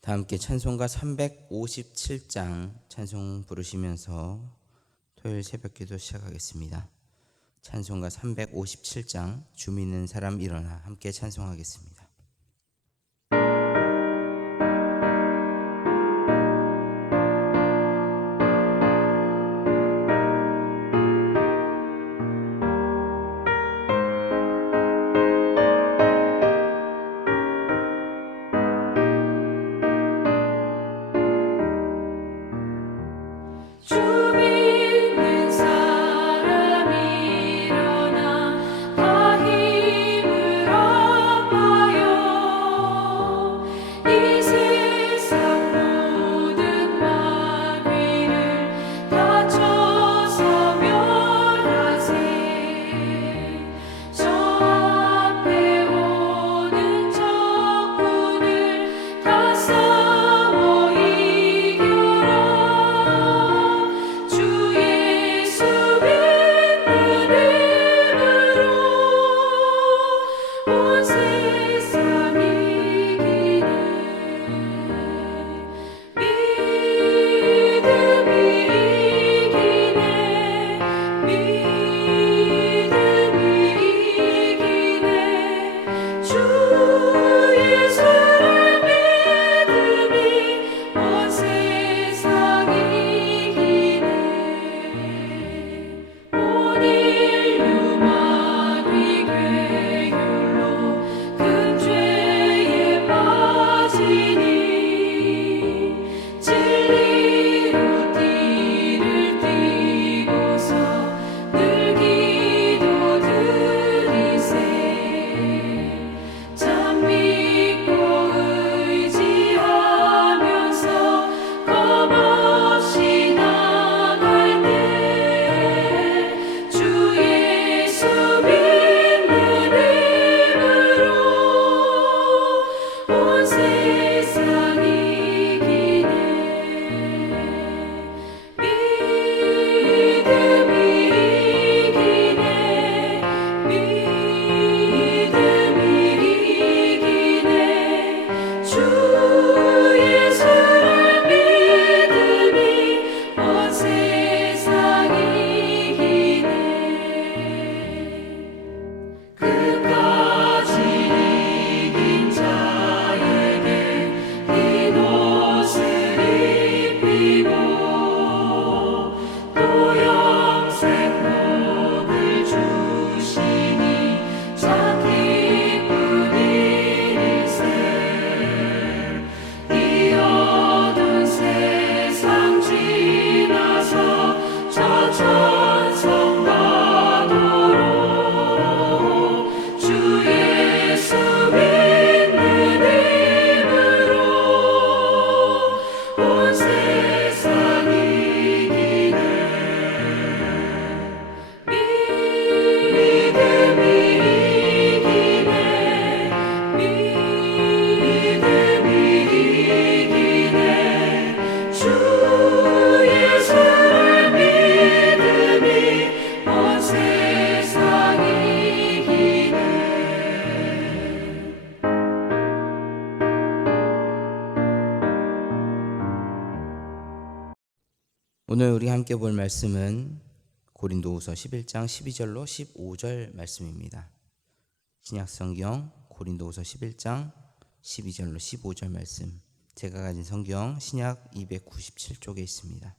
다 함께 찬송가 357장 찬송 부르시면서 토요일 새벽기도 시작하겠습니다. 찬송가 357장 주 믿는 사람 일어나 함께 찬송하겠습니다. 오늘 우리 함께 볼 말씀은 고린도후서 11장 12절로 15절 말씀입니다. 신약성경 고린도후서 11장 12절로 15절 말씀, 제가 가진 성경 신약 297쪽에 있습니다.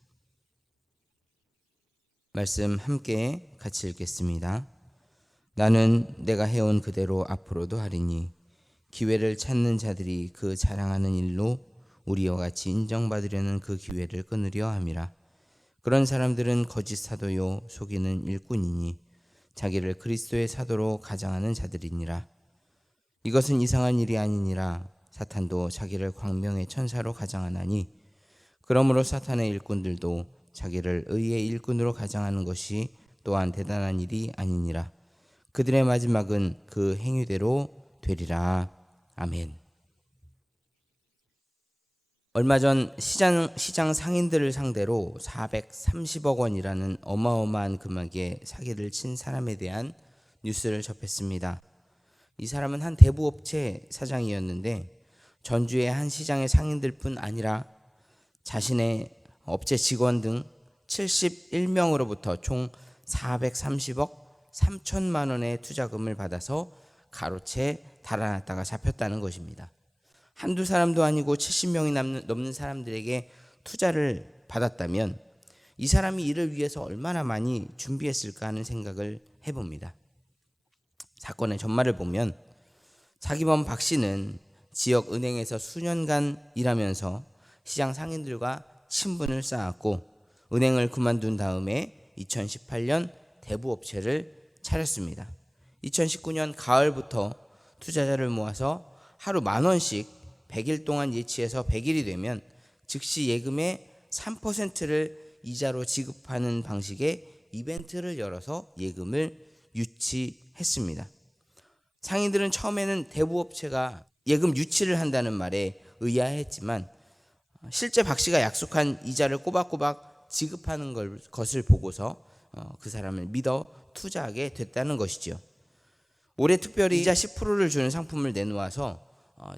말씀 함께 같이 읽겠습니다. 나는 내가 해온 그대로 앞으로도 하리니 기회를 찾는 자들이 그 자랑하는 일로 우리와 같이 인정받으려는 그 기회를 끊으려 함이라. 그런 사람들은 거짓 사도요 속이는 일꾼이니 자기를 그리스도의 사도로 가장하는 자들이니라. 이것은 이상한 일이 아니니라. 사탄도 자기를 광명의 천사로 가장하나니 그러므로 사탄의 일꾼들도 자기를 의의 일꾼으로 가장하는 것이 또한 대단한 일이 아니니라. 그들의 마지막은 그 행위대로 되리라. 아멘. 얼마 전 시장 상인들을 상대로 430억 원이라는 어마어마한 금액의 사기를 친 사람에 대한 뉴스를 접했습니다. 이 사람은 한 대부업체 사장이었는데 전주의 한 시장의 상인들뿐 아니라 자신의 업체 직원 등 71명으로부터 총 430억 3천만 원의 투자금을 받아서 가로채 달아났다가 잡혔다는 것입니다. 한두 사람도 아니고 70명이 넘는 사람들에게 투자를 받았다면 이 사람이 이를 위해서 얼마나 많이 준비했을까 하는 생각을 해봅니다. 사건의 전말을 보면 사기범 박 씨는 지역 은행에서 수년간 일하면서 시장 상인들과 친분을 쌓았고 은행을 그만둔 다음에 2018년 대부업체를 차렸습니다. 2019년 가을부터 투자자를 모아서 하루 10,000원씩 100일 동안 예치해서 100일이 되면 즉시 예금의 3%를 이자로 지급하는 방식의 이벤트를 열어서 예금을 유치했습니다. 상인들은 처음에는 대부업체가 예금 유치를 한다는 말에 의아해했지만 실제 박 씨가 약속한 이자를 꼬박꼬박 지급하는 것을 보고서 그 사람을 믿어 투자하게 됐다는 것이죠. 올해 특별히 이자 10%를 주는 상품을 내놓아서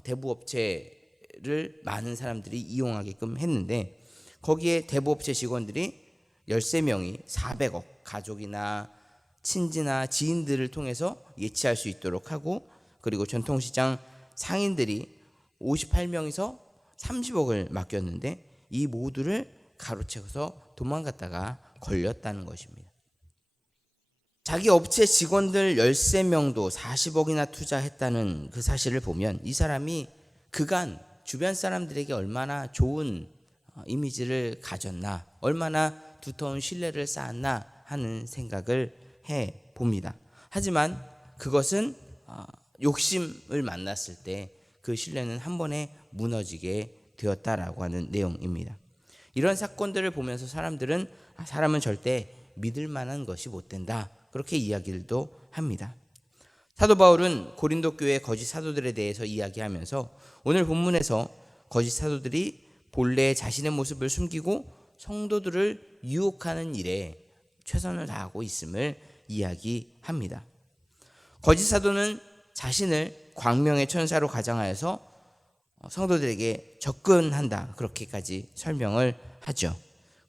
대부업체를 많은 사람들이 이용하게끔 했는데 거기에 대부업체 직원들이 13명이 400억 가족이나 친지나 지인들을 통해서 예치할 수 있도록 하고 그리고 전통시장 상인들이 58명에서 30억을 맡겼는데 이 모두를 가로채서 도망갔다가 걸렸다는 것입니다. 자기 업체 직원들 13명도 40억이나 투자했다는 그 사실을 보면 이 사람이 그간 주변 사람들에게 얼마나 좋은 이미지를 가졌나, 얼마나 두터운 신뢰를 쌓았나 하는 생각을 해봅니다. 하지만 그것은 욕심을 만났을 때 그 신뢰는 한 번에 무너지게 되었다라고 하는 내용입니다. 이런 사건들을 보면서 사람들은 사람은 절대 믿을 만한 것이 못 된다, 그렇게 이야기들도 합니다. 사도 바울은 고린도 교회 거짓 사도들에 대해서 이야기하면서 오늘 본문에서 거짓 사도들이 본래 자신의 모습을 숨기고 성도들을 유혹하는 일에 최선을 다하고 있음을 이야기합니다. 거짓 사도는 자신을 광명의 천사로 가장하여서 성도들에게 접근한다, 그렇게까지 설명을 하죠.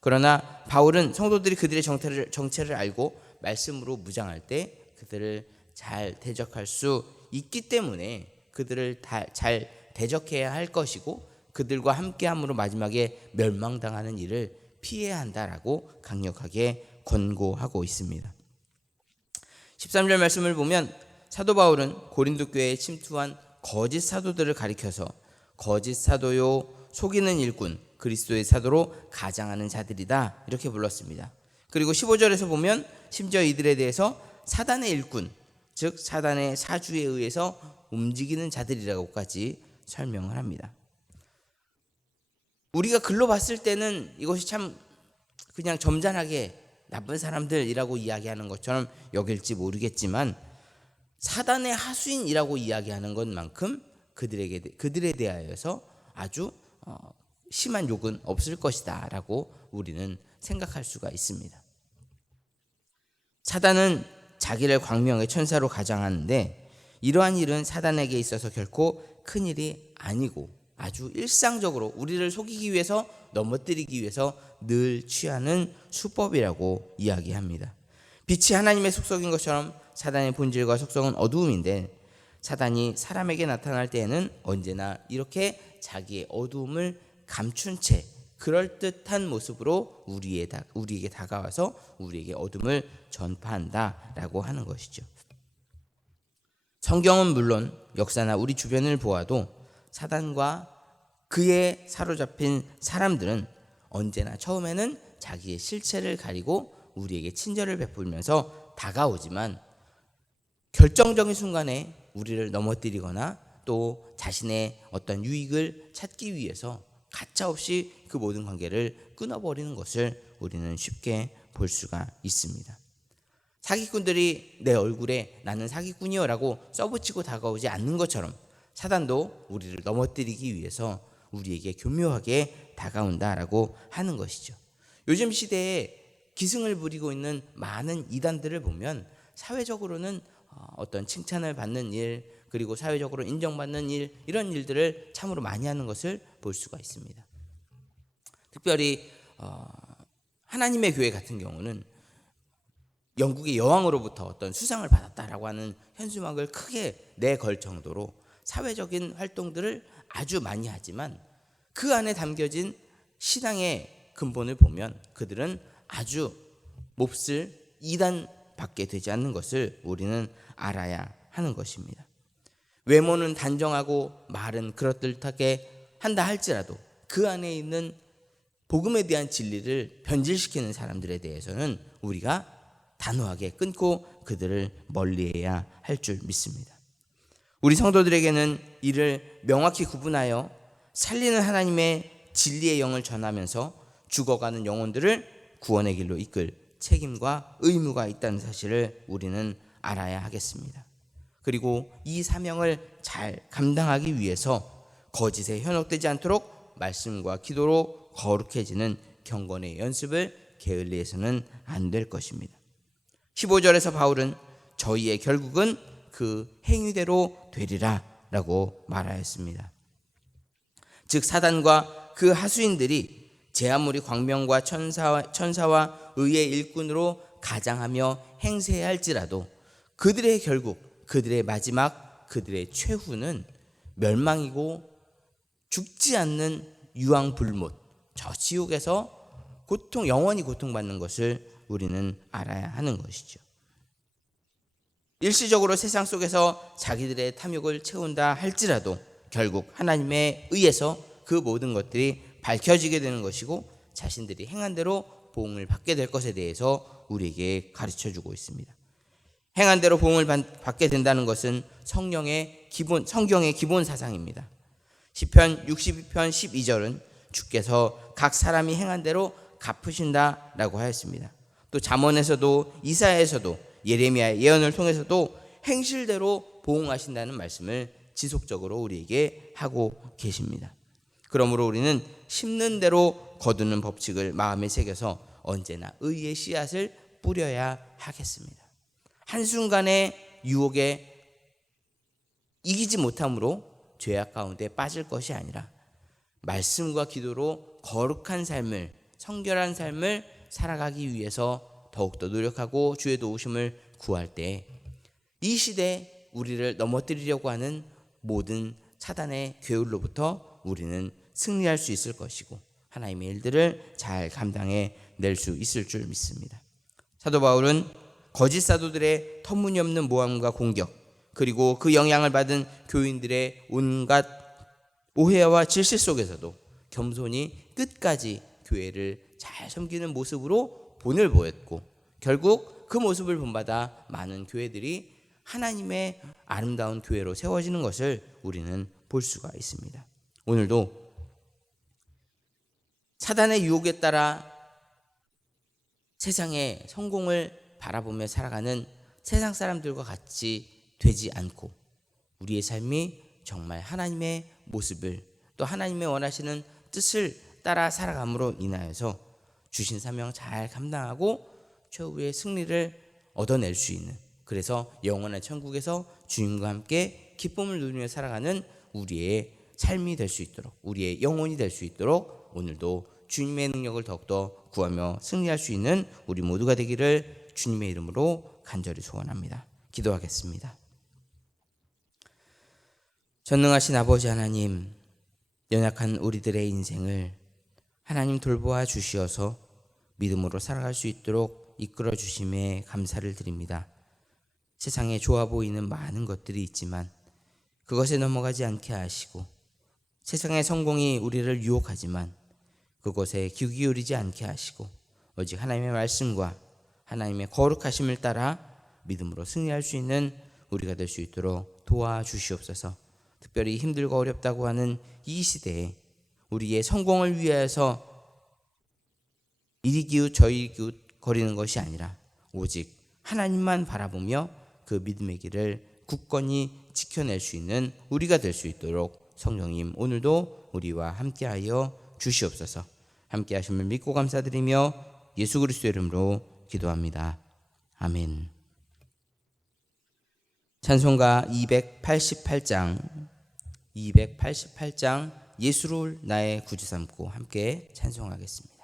그러나 바울은 성도들이 그들의 정체를 알고 말씀으로 무장할 때 그들을 잘 대적할 수 있기 때문에 그들을 잘 대적해야 할 것이고 그들과 함께함으로 마지막에 멸망당하는 일을 피해야 한다라고 강력하게 권고하고 있습니다. 13절 말씀을 보면 사도 바울은 고린도 교회에 침투한 거짓 사도들을 가리켜서 거짓 사도요 속이는 일꾼 그리스도의 사도로 가장하는 자들이다, 이렇게 불렀습니다. 그리고 15절에서 보면 심지어 이들에 대해서 사단의 일꾼, 즉 사단의 사주에 의해서 움직이는 자들이라고까지 설명을 합니다. 우리가 글로 봤을 때는 이것이 참 그냥 점잖하게 나쁜 사람들이라고 이야기하는 것처럼 여길지 모르겠지만 사단의 하수인이라고 이야기하는 것만큼 그들에 대하여서 아주 심한 욕은 없을 것이다 라고 우리는 생각할 수가 있습니다. 사단은 자기를 광명의 천사로 가장하는데 이러한 일은 사단에게 있어서 결코 큰 일이 아니고 아주 일상적으로 우리를 속이기 위해서, 넘어뜨리기 위해서 늘 취하는 수법이라고 이야기합니다. 빛이 하나님의 속성인 것처럼 사단의 본질과 속성은 어두움인데 사단이 사람에게 나타날 때에는 언제나 이렇게 자기의 어두움을 감춘 채 그럴듯한 모습으로 우리에게 다가와서 우리에게 어둠을 전파한다라고 하는 것이죠. 성경은 물론 역사나 우리 주변을 보아도 사단과 그에 사로잡힌 사람들은 언제나 처음에는 자기의 실체를 가리고 우리에게 친절을 베풀면서 다가오지만 결정적인 순간에 우리를 넘어뜨리거나 또 자신의 어떤 유익을 찾기 위해서 가차없이 그 모든 관계를 끊어버리는 것을 우리는 쉽게 볼 수가 있습니다. 사기꾼들이 내 얼굴에 나는 사기꾼이요 라고 써붙이고 다가오지 않는 것처럼 사단도 우리를 넘어뜨리기 위해서 우리에게 교묘하게 다가온다라고 하는 것이죠. 요즘 시대에 기승을 부리고 있는 많은 이단들을 보면 사회적으로는 어떤 칭찬을 받는 일, 그리고 사회적으로 인정받는 일, 이런 일들을 참으로 많이 하는 것을 볼 수가 있습니다. 특별히 하나님의 교회 같은 경우는 영국의 여왕으로부터 어떤 수상을 받았다라고 하는 현수막을 크게 내걸 정도로 사회적인 활동들을 아주 많이 하지만 그 안에 담겨진 신앙의 근본을 보면 그들은 아주 몹쓸 이단밖에 되지 않는 것을 우리는 알아야 하는 것입니다. 외모는 단정하고 말은 그럴듯하게 한다 할지라도 그 안에 있는 복음에 대한 진리를 변질시키는 사람들에 대해서는 우리가 단호하게 끊고 그들을 멀리해야 할 줄 믿습니다. 우리 성도들에게는 이를 명확히 구분하여 살리는 하나님의 진리의 영을 전하면서 죽어가는 영혼들을 구원의 길로 이끌 책임과 의무가 있다는 사실을 우리는 알아야 하겠습니다. 그리고 이 사명을 잘 감당하기 위해서 거짓에 현혹되지 않도록 말씀과 기도로 거룩해지는 경건의 연습을 게을리해서는 안 될 것입니다. 15절에서 바울은 저희의 결국은 그 행위대로 되리라 라고 말하였습니다. 즉 사단과 그 하수인들이 제 아무리 광명과 천사와 의의 일꾼으로 가장하며 행세해야 할지라도 그들의 결국, 그들의 마지막, 그들의 최후는 멸망이고 죽지 않는 유황불못, 저 지옥에서 영원히 고통받는 것을 우리는 알아야 하는 것이죠. 일시적으로 세상 속에서 자기들의 탐욕을 채운다 할지라도 결국 하나님에 의해서 그 모든 것들이 밝혀지게 되는 것이고 자신들이 행한 대로 보응을 받게 될 것에 대해서 우리에게 가르쳐주고 있습니다. 행한 대로 보응을 받게 된다는 것은 성경의 기본 사상입니다. 시편 62편 12절은 주께서 각 사람이 행한 대로 갚으신다라고 하였습니다. 또 잠언에서도 이사야에서도 예레미야의 예언을 통해서도 행실대로 보응하신다는 말씀을 지속적으로 우리에게 하고 계십니다. 그러므로 우리는 심는 대로 거두는 법칙을 마음에 새겨서 언제나 의의 씨앗을 뿌려야 하겠습니다. 한순간의 유혹에 이기지 못함으로 죄악 가운데 빠질 것이 아니라 말씀과 기도로 거룩한 삶을, 성결한 삶을 살아가기 위해서 더욱더 노력하고 주의 도우심을 구할 때 이 시대에 우리를 넘어뜨리려고 하는 모든 사단의 괴울로부터 우리는 승리할 수 있을 것이고 하나님의 일들을 잘 감당해 낼 수 있을 줄 믿습니다. 사도 바울은 거짓 사도들의 터무니없는 모함과 공격, 그리고 그 영향을 받은 교인들의 온갖 오해와 질실 속에서도 겸손히 끝까지 교회를 잘 섬기는 모습으로 본을 보였고 결국 그 모습을 본받아 많은 교회들이 하나님의 아름다운 교회로 세워지는 것을 우리는 볼 수가 있습니다. 오늘도 사단의 유혹에 따라 세상의 성공을 바라보며 살아가는 세상 사람들과 같이 되지 않고 우리의 삶이 정말 하나님의 모습을 또 하나님의 원하시는 뜻을 따라 살아감으로 인하여서 주신 사명 잘 감당하고 최후의 승리를 얻어낼 수 있는, 그래서 영원한 천국에서 주님과 함께 기쁨을 누리며 살아가는 우리의 삶이 될 수 있도록, 우리의 영혼이 될 수 있도록 오늘도 주님의 능력을 더욱더 구하며 승리할 수 있는 우리 모두가 되기를 주님의 이름으로 간절히 소원합니다. 기도하겠습니다. 전능하신 아버지 하나님, 연약한 우리들의 인생을 하나님 돌보아 주시어서 믿음으로 살아갈 수 있도록 이끌어 주심에 감사를 드립니다. 세상에 좋아 보이는 많은 것들이 있지만 그것에 넘어가지 않게 하시고 세상의 성공이 우리를 유혹하지만 그것에 귀 기울이지 않게 하시고 오직 하나님의 말씀과 하나님의 거룩하심을 따라 믿음으로 승리할 수 있는 우리가 될 수 있도록 도와주시옵소서. 특별히 힘들고 어렵다고 하는 이 시대에 우리의 성공을 위해서 이리 기웃 저리 기웃 거리는 것이 아니라 오직 하나님만 바라보며 그 믿음의 길을 굳건히 지켜낼 수 있는 우리가 될 수 있도록 성령님 오늘도 우리와 함께하여 주시옵소서. 함께 하심을 믿고 감사드리며 예수 그리스도의 이름으로 기도합니다. 아멘. 찬송가 288장 예수를 나의 구주 삼고 함께 찬송하겠습니다.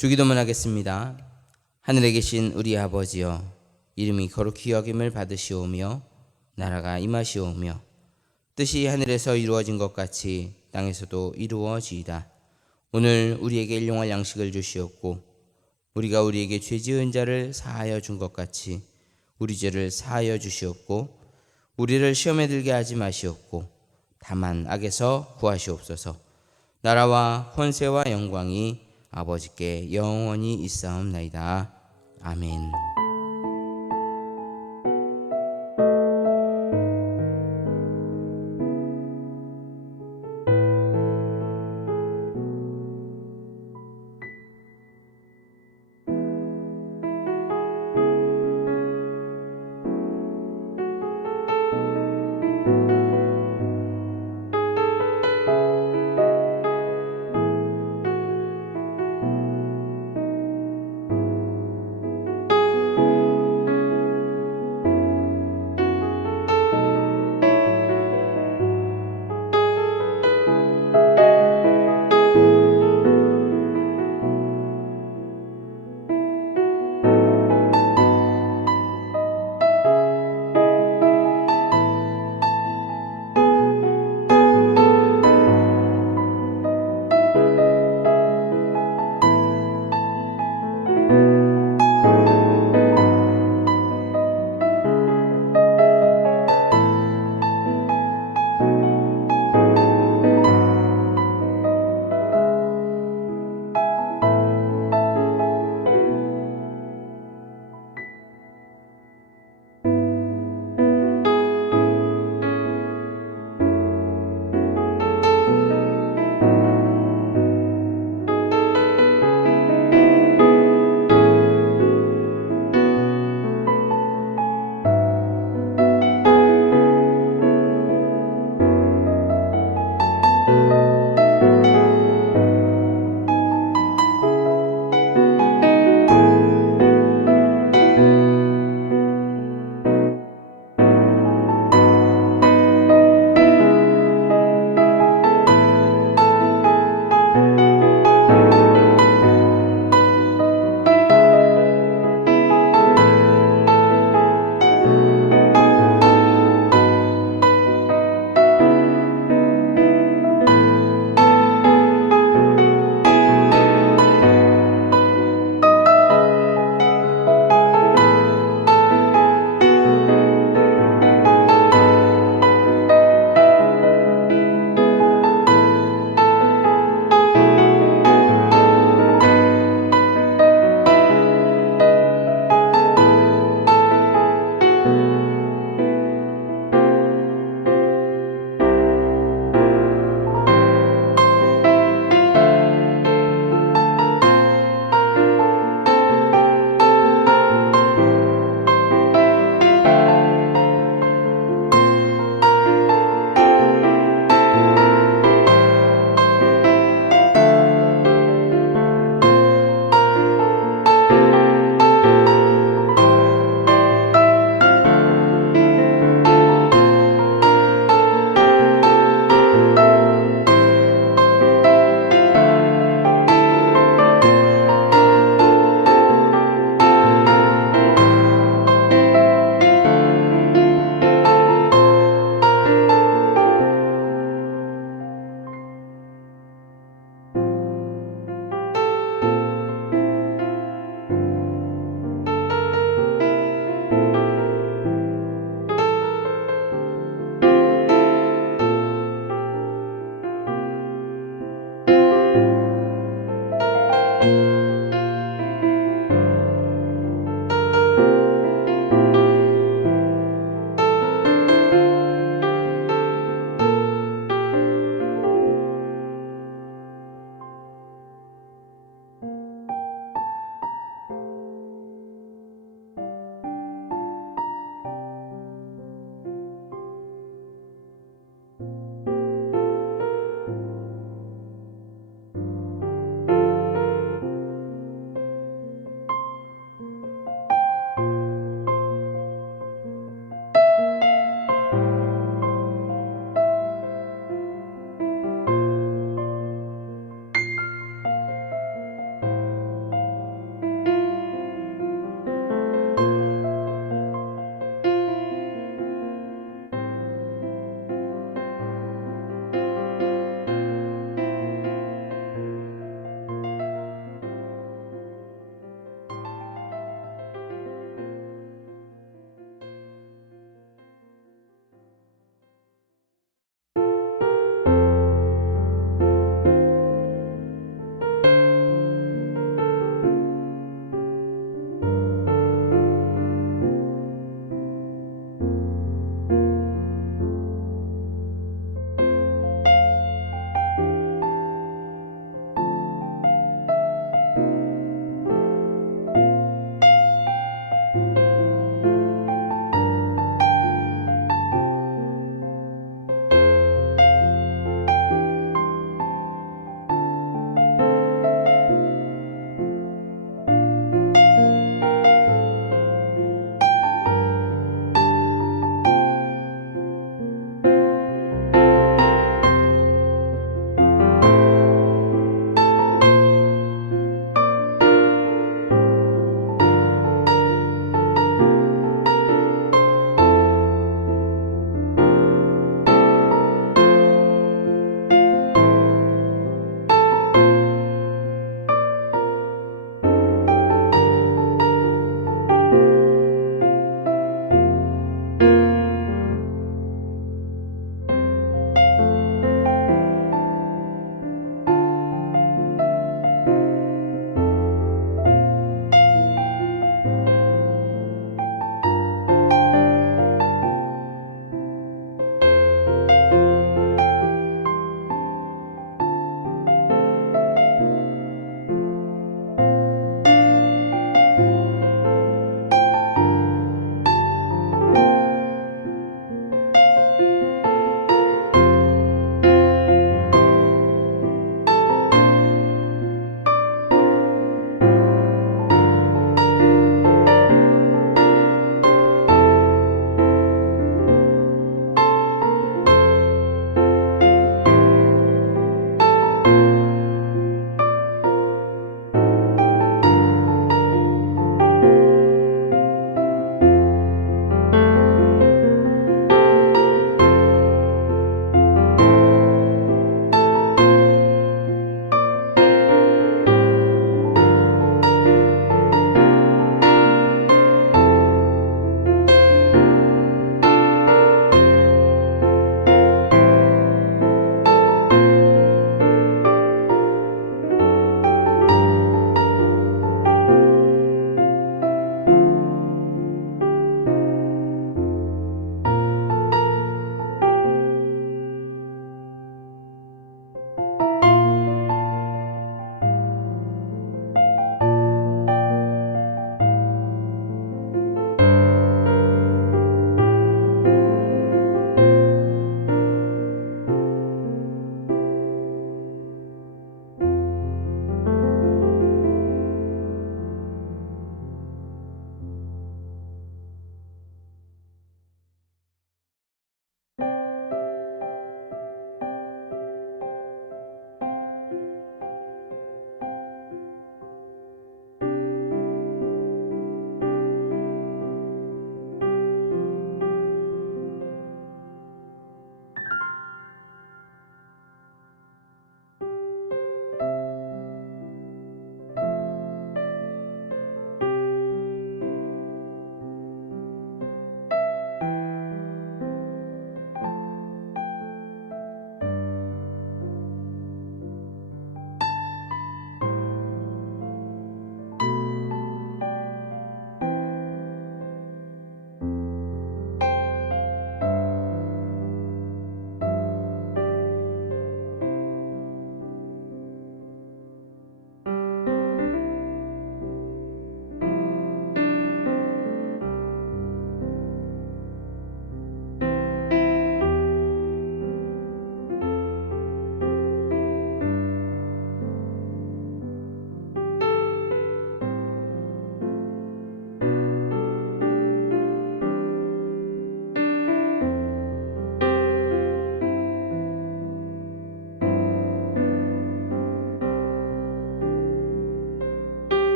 주기도문 하겠습니다. 하늘에 계신 우리 아버지여, 이름이 거룩히 여김을 받으시오며 나라가 임하시오며 뜻이 하늘에서 이루어진 것 같이 땅에서도 이루어지이다. 오늘 우리에게 일용할 양식을 주시옵고 우리가 우리에게 죄 지은 자를 사하여 준 것 같이 우리 죄를 사하여 주시옵고 우리를 시험에 들게 하지 마시옵고 다만 악에서 구하시옵소서. 나라와 권세와 영광이 아버지께 영원히 있사옵나이다. 아멘.